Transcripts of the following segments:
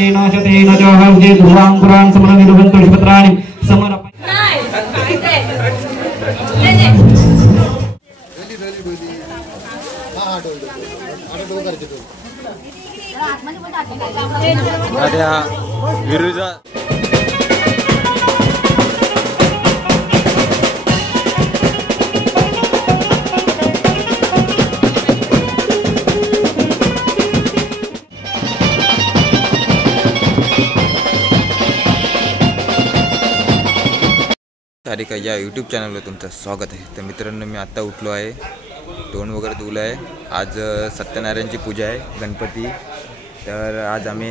तेन शतेन च हवजे ध्रुवांकुरान् समनविरुभन्तु पुत्राणि समर्पय तारिका या यूट्यूब चॅनलवर तुमचं स्वागत आहे। तर मित्रांनो मी आता उठलो आहे, तोंड वगैरे धुवलं आहे। आज सत्यनारायणची पूजा आहे, गणपती। तर आज आम्ही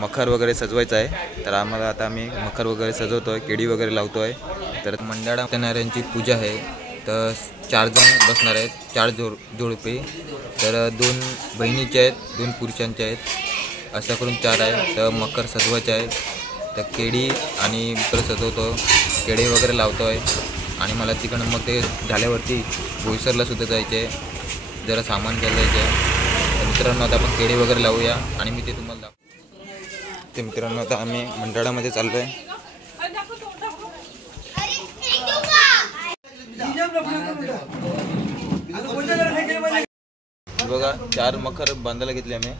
मखर वगैरे सजवायचं आहे। तर आम्हाला आता आम्ही मखर वगैरे सजवतो आहे, केळी वगैरे लावतो आहे। तर मंडळा सत्यनारायणची पूजा आहे। तर 4 जण बसणार आहेत, 4 जोडपे। तर 2 बहिणीचे आहेत, 2 पुरुषांचे आहेत, असं करून 4 आहे। तर मखर सजवायचे आहे। तर केळी आणि इकडे सजवतो, केळी वगैरे लावतो आहे। आणि मला तिकडं मग ते झाल्यावरती बोईसरला सुद्धा जायचे आहे, जरा सामान घ्यायला जायचं आहे। तर मित्रांनो आता आपण केळी वगैरे लावूया आणि मी ते तुम्हाला दाखवतो। ते मित्रांनो आता आम्ही मंडळामध्ये चाललो आहे। बघा 4 मखर बांधायला घेतले आम्ही।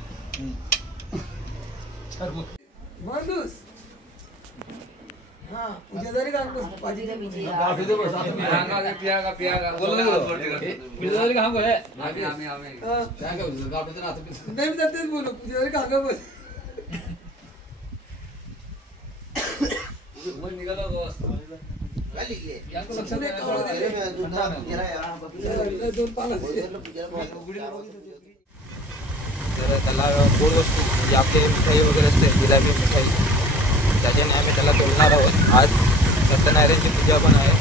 तर त्याला गोड वस्तू म्हणजे आपले मिठाई वगैरे असते, जिलेबी मिठाई, त्याच्याने आम्ही त्याला तोलणार आहोत। आज सत्यनारायणची पूजा पण आहे,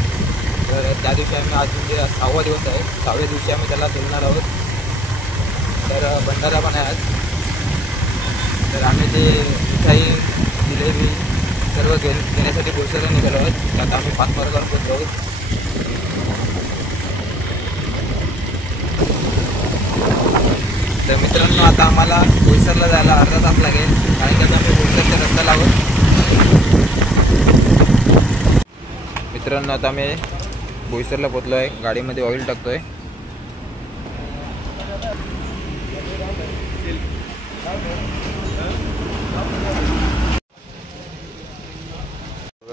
तर त्या दिवशी आम्ही आज म्हणजे 6वा दिवस आहे, 6व्या दिवशी आम्ही त्याला तोलणार आहोत। तर भंडारा पण आहे आज। तर आम्ही ते मिठाई जिलेबी सर्व घेण्यासाठी बोईसरला निघालो आहोत। आता आम्ही 5 मार्गावर पोहोचलो आहोत। तर मित्रांनो आता आम्हाला बोईसरला जायला अर्धा तास लागेल, कारण की आता आम्ही बोईसरच्या रस्त्याला आहोत। मित्रांनो आता आम्ही बोईसरला पोहोचलो आहे, गाडीमध्ये ऑइल टाकतोय।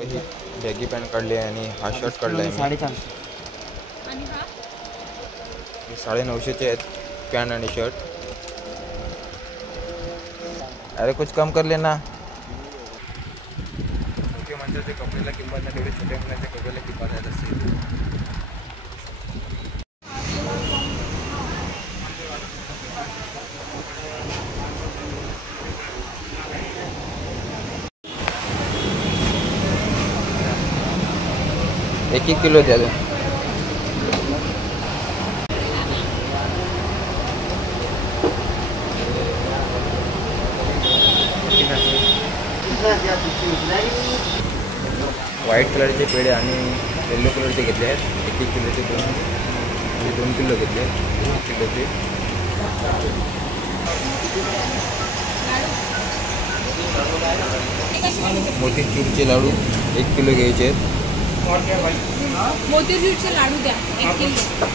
ही बॅगी पॅन्ट काढली आणि हा शर्ट काढला आहे। 950चे आहेत पॅन्ट आणि शर्ट। अरे कुछ कम कर लेना। मोठे माणसाचे कपड्याला किंमत नाही, तेवढे छोट्या मुलांच्या कपड्याला किंमत आहे तसे। एक किलो द्या। व्हाईट कलरचे पेढे आणि येलो कलरचे घेतले आहेत, 1 किलोचे 2 किलो घेतले आहेत, 1 किलोचे। मोतीचूरचे लाडू 1 किलो घ्यायचे आहेत। मोतीचूरचे लाडू द्या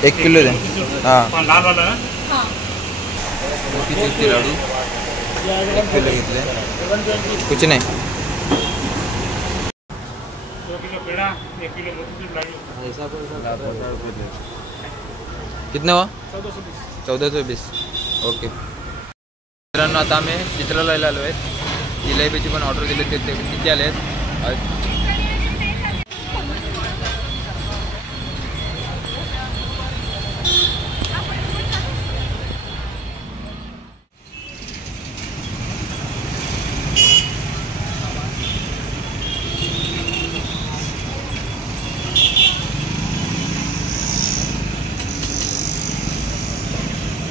1 किलो द्या। हां मोतीचूरचे लाडू 1 किलो घेतले, कुछ नहीं। 2 किलो पेड़ा 1 किलो मोतीचूर लाडू। कितना हुआ? 1420। ओके। मित्रांनो आता आम्ही चित्रालयाला आलो आहेत, जिलेबीची पण ऑर्डर दिली, ते किती आले आहेत?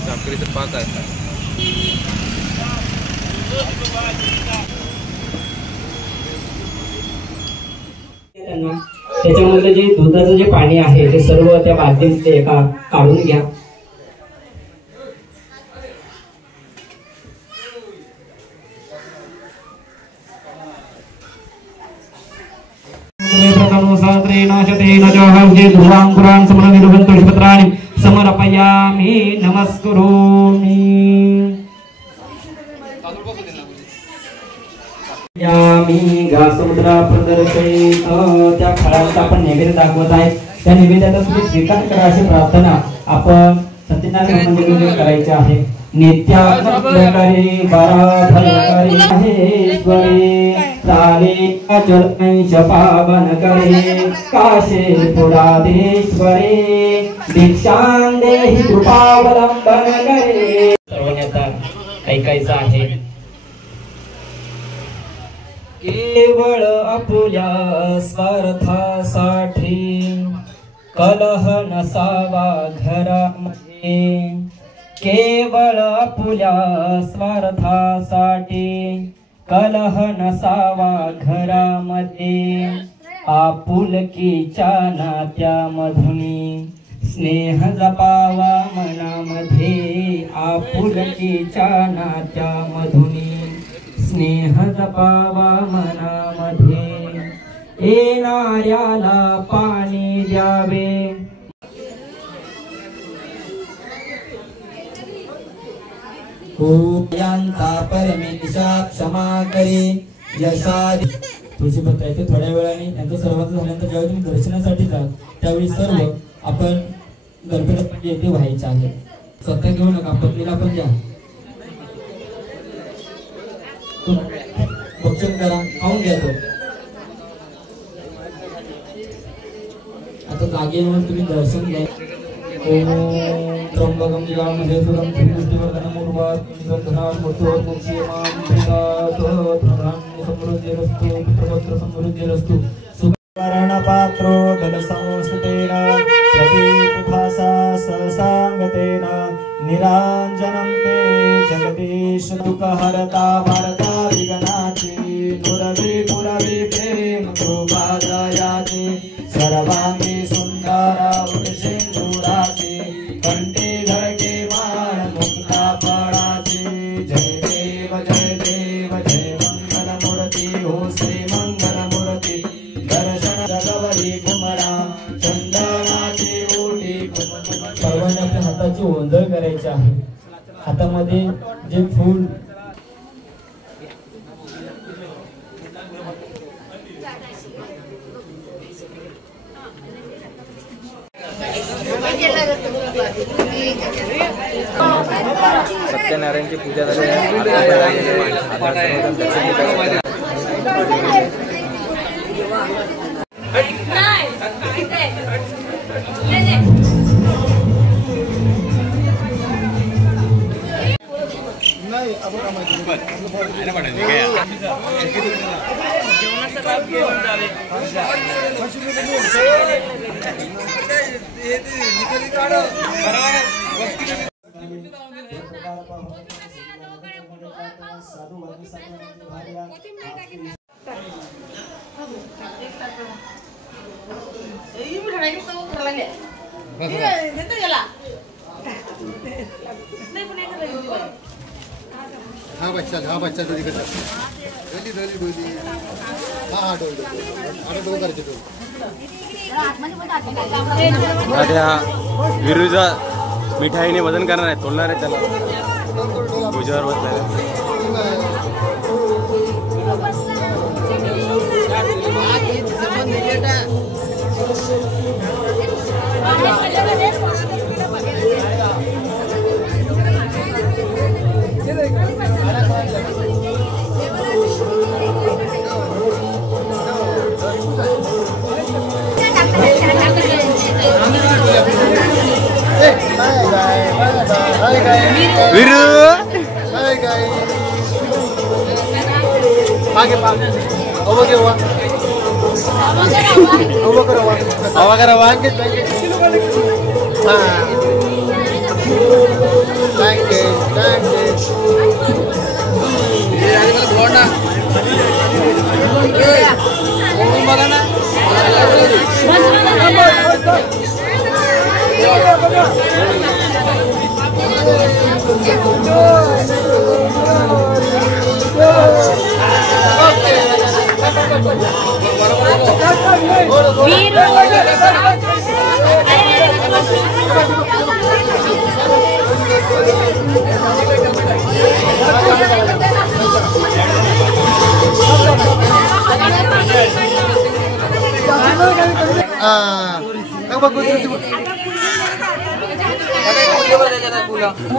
साखरेचं पाक आहे। त्याच्यामध्ये जे दुधाचं जे पाणी आहे ते सर्व त्या बादलीमध्ये एका काढून घ्या। तेन शतेन च हव्ये ध्रुवाङ्कुरान् समनविरुहं तुष्पत्राणि समर्पयामि नमस्करोमि। यामी समुद्रा प्रदर्शयित त्या फळांचा आपण नैवेद्य दाखवत आहे। त्या नैवेद्याचा तुम्ही स्वीकार करा अशी प्रार्थना आपण सत्यनारायण मंदिरामध्ये करायची आहे। नित्यानंदकारी पराफलकारी महेश्वरी चाले अचलंश पावन करे काशे पुराधीश्वरी दीक्षां देहि कृपावलंबन करे। सर्वांना ऐकायचं आहे। केवळ आपुल्या स्वार्थासाठी कलह नसावा घरामध्ये, केवळ आपुल्या स्वार्थासाठी कलह नसावा घरामध्ये, आपुलकीच्या नात्यामधून स्नेह जपावा मनामध्ये, आपुलकीच्या नात्यामधून स्नेह जपावा मनामध्ये, येणाऱ्याला पाणी द्यावे। यांचा परमेशा क्षमा करे यशादी। तुळशीपत्र येथे थोड्या वेळाने यांचं सर्वांचं झाल्यानंतर ज्यावेळी तुम्ही दर्शनासाठी जाल त्यावेळी सर्व आपण गणपती येथे व्हायचे आहे। स्वतः घेऊ नका, पत्नीला पण द्या, भक्षण करा, खाऊन घ्या तो। आता जागे येऊन तुम्ही दर्शन घ्या। ओम त्र्यंबकं यजामहे सुगंधिं पुष्टिवर्धनम् उर्वारुकमिव बन्धनान् मोक्षयेमां धनानि समृद्धिरस्तु पुत्रपौत्र समृद्धिरस्तु। सुवर्णपात्रो दलसंस्कृतेन प्रदीपभासा ससाङ्गतेन निराञ्जनं ते जगदीश दुःखहरता वार्ता विघ्नाची नुरवी पुरवी प्रेम कृपा दयाची सर्वांगी सुंदरा उदसिंधुराची कंठी धडके बाण मुक्ता फळाची। जय देव जय देव जय मंगलमूर्ती हो श्री मंगलमूर्ती। दर्शन जगवरी कुमरा चंदनाची ओटी। सर्वांनी आपल्या हाताची ओंजळ करायची आहे। हातामध्ये जे फूल सत्यनारायणची पूजा झाली हा बच्चा डोली करतात डोली हा डोल करायचे विरुजा मिठाईने वजन करणार आहे, तोडणार आहे त्याला पूजेवर बसलाय। विरू आगे पागे ओके वा अवगरा वांगे हां थैंक यू ये आगे मला बोलना ओम बघा ना वीरू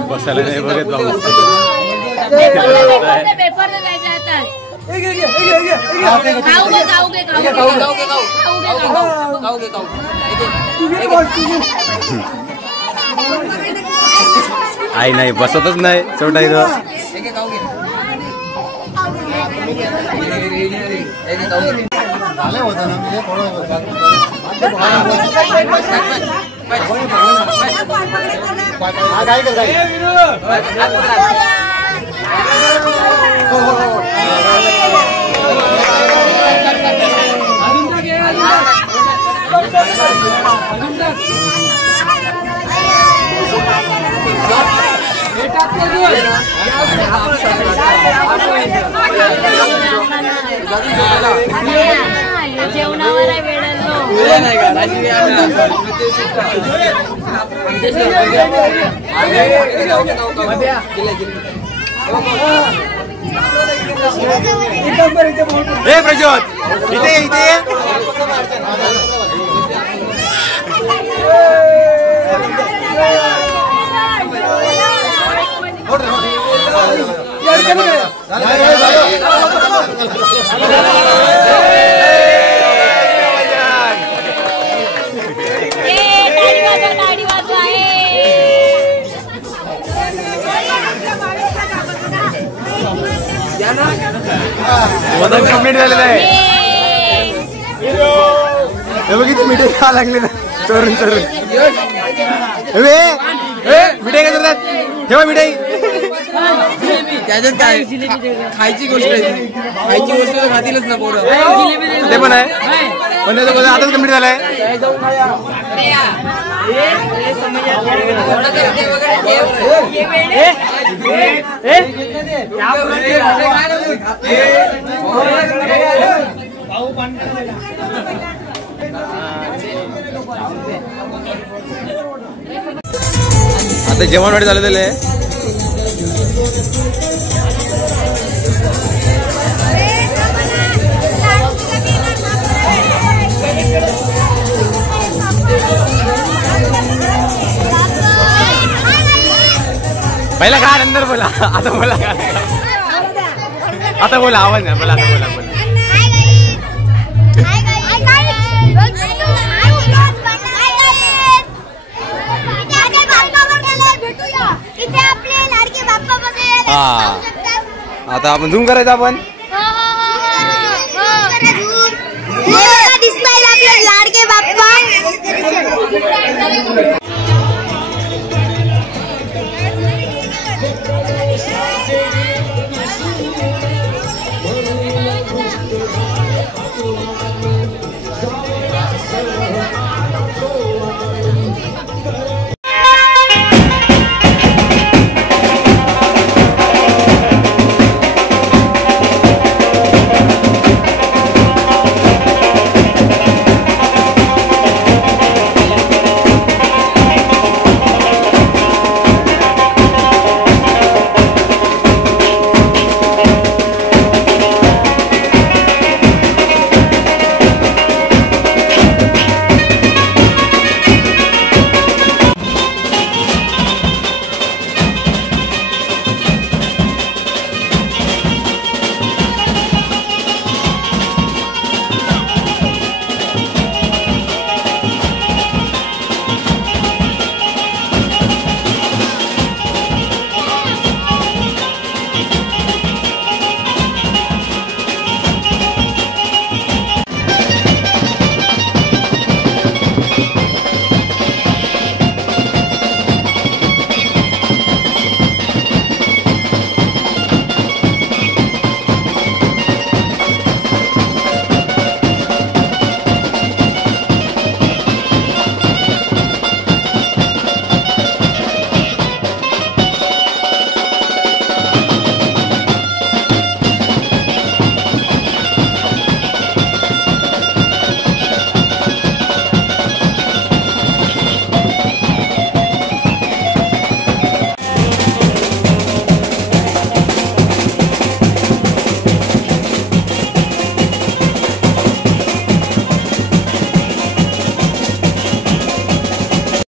बसायला नाही बघत भाऊ. आई नाही बसतच नाही छोटा इथं. झालं होतं ना म्हणजे थोडं काय करत आहे? जेवणावर आहे वेळेला प्रज्योत इथे इथे वजन कंप्लीट झालेलं आहे. हे बघ किती मिठाई खा लागले ना चोरून चोरून. मिठाई काय करतात ठेवा मिठाई. त्याच्यात काय खायची गोष्ट आहे. खायची गोष्ट खातीलच ना पोरं. ते पण आहे पण त्याचं वजन आताच कंप्लीट झालंय. आता जेवण वाढी झालेलं आहे. पहिला खा नंतर बोला. आता बोला आता बोला आवाज नाही बोला. आता बोला बोला. हा आता आपण झूम करायचं आपण. दिसतोय आपले लाडके बाप्पा.